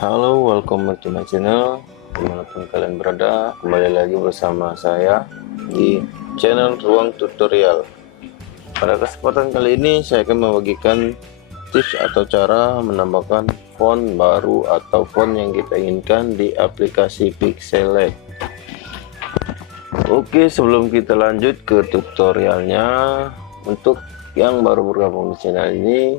Halo, welcome back to my channel. Dimanapun kalian berada, kembali lagi bersama saya di channel Ruang Tutorial. Pada kesempatan kali ini saya akan membagikan tips atau cara menambahkan font baru atau font yang kita inginkan di aplikasi Pixellab. Oke, sebelum kita lanjut ke tutorialnya, untuk yang baru bergabung di channel ini,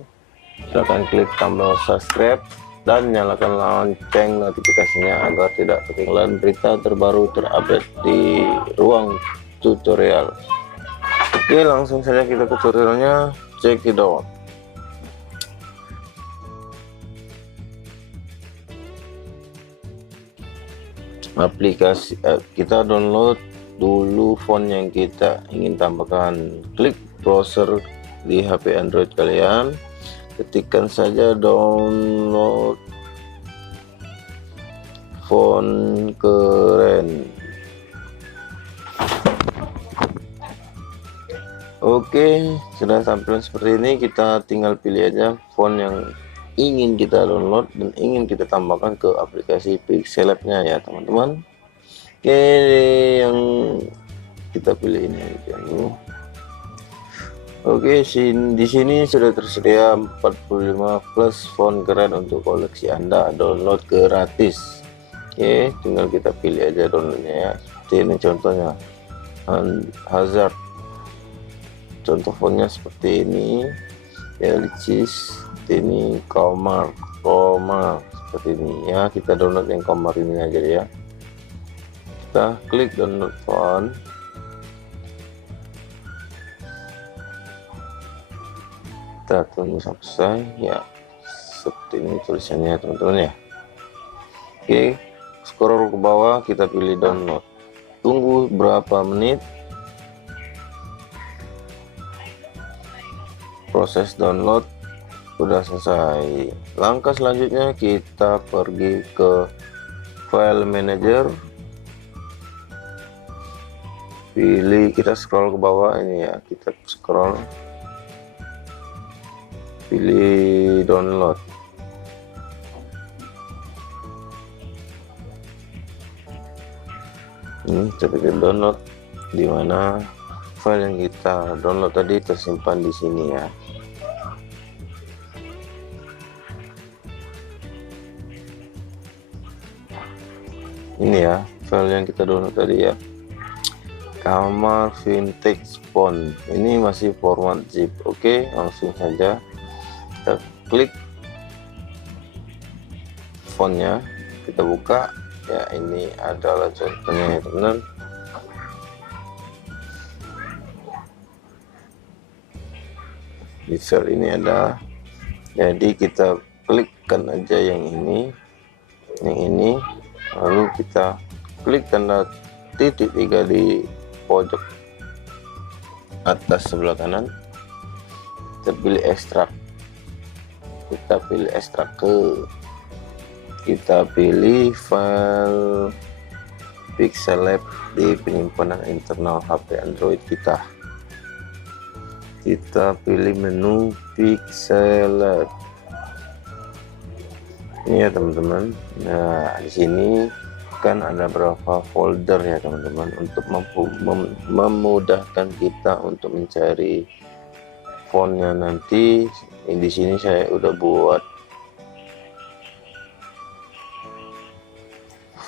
silahkan klik tombol subscribe dan nyalakan lonceng notifikasinya agar tidak ketinggalan berita terbaru terupdate di Ruang Tutorial. Oke, langsung saja kita ke tutorialnya. Check it out. Aplikasi kita download dulu font yang kita ingin tambahkan. Klik browser di HP Android kalian, ketikkan saja download font keren. Oke, sudah tampilan seperti ini. Kita tinggal pilih aja font yang ingin kita download dan ingin kita tambahkan ke aplikasi Pixellab-nya ya teman-teman. Oke, yang kita pilih ini dulu. Oke, di sini sudah tersedia 45 plus font keren untuk koleksi Anda, download gratis. Oke, tinggal kita pilih aja downloadnya ya. Seperti ini contohnya, Hazard. Contoh fontnya seperti ini, Elicis, seperti ini, Komar, seperti ini ya. Kita download yang Komar ini aja ya. Kita klik download font. Kita tunggu sampai selesai ya, seperti ini tulisannya teman-teman ya. Oke, scroll ke bawah, kita pilih download, tunggu berapa menit. Proses download sudah selesai. Langkah selanjutnya kita pergi ke file manager, pilih, kita scroll ke bawah ini ya, kita scroll, pilih download. Ini kita pilih download, di mana file yang kita download tadi tersimpan di sini ya. Ini ya file yang kita download tadi ya, Kamar Vintage Font. Ini masih format zip. Oke, langsung saja kita klik fontnya, kita buka ya. Ini adalah contohnya ya teman-teman. Di sel ini ada, jadi kita klikkan aja yang ini, lalu kita klik tanda titik 3 di pojok atas sebelah kanan, kita pilih ekstrak, kita pilih ekstrak kita pilih file Pixellab di penyimpanan internal HP Android kita. Kita pilih menu Pixellab ini ya teman-teman. Nah, di sini kan ada berapa folder ya teman-teman, untuk memudahkan kita untuk mencari fontnya nanti. Di sini saya udah buat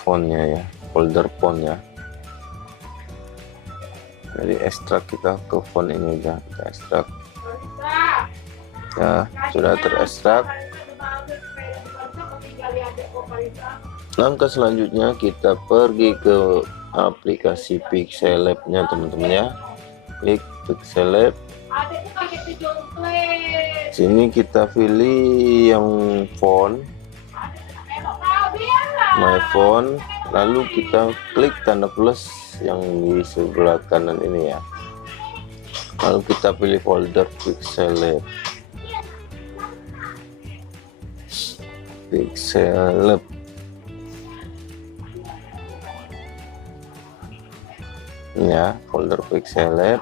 fontnya ya, folder fontnya. Jadi ekstrak kita ke font ini aja, kita ekstrak ya, sudah terekstrak. Langkah selanjutnya kita pergi ke aplikasi Pixellab-nya teman-teman ya. Klik Pixellab. Sini kita pilih yang font, my font, lalu kita klik tanda plus yang di sebelah kanan ini ya. Lalu kita pilih folder Pixellab. Ya, folder Pixellab.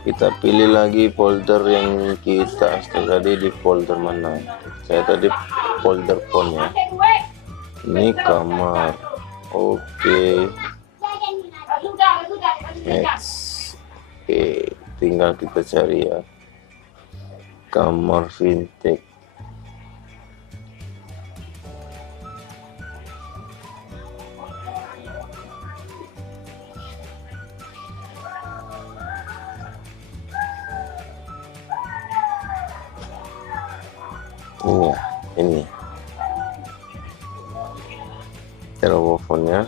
Kita pilih lagi folder yang kita install tadi, di folder mana. Saya tadi folder phone-nya. Ini kamar. Oke. Next. Oke, tinggal kita cari ya. Kamar vintage. Iya, ini teleponnya.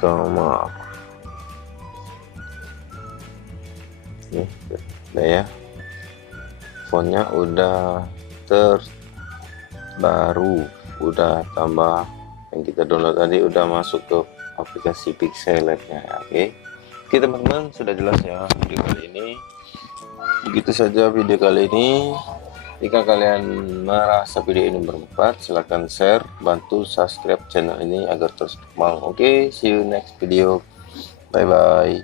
Kamar ini udah ya, fontnya udah terbaru, udah tambah yang kita download tadi, udah masuk ke aplikasi Pixelate-nya ya. Oke teman-teman, sudah jelas ya video kali ini. Begitu saja video kali ini. Jika kalian merasa video ini bermanfaat, silahkan share, bantu subscribe channel ini agar terus berkembang. Oke, see you next video. Bye bye.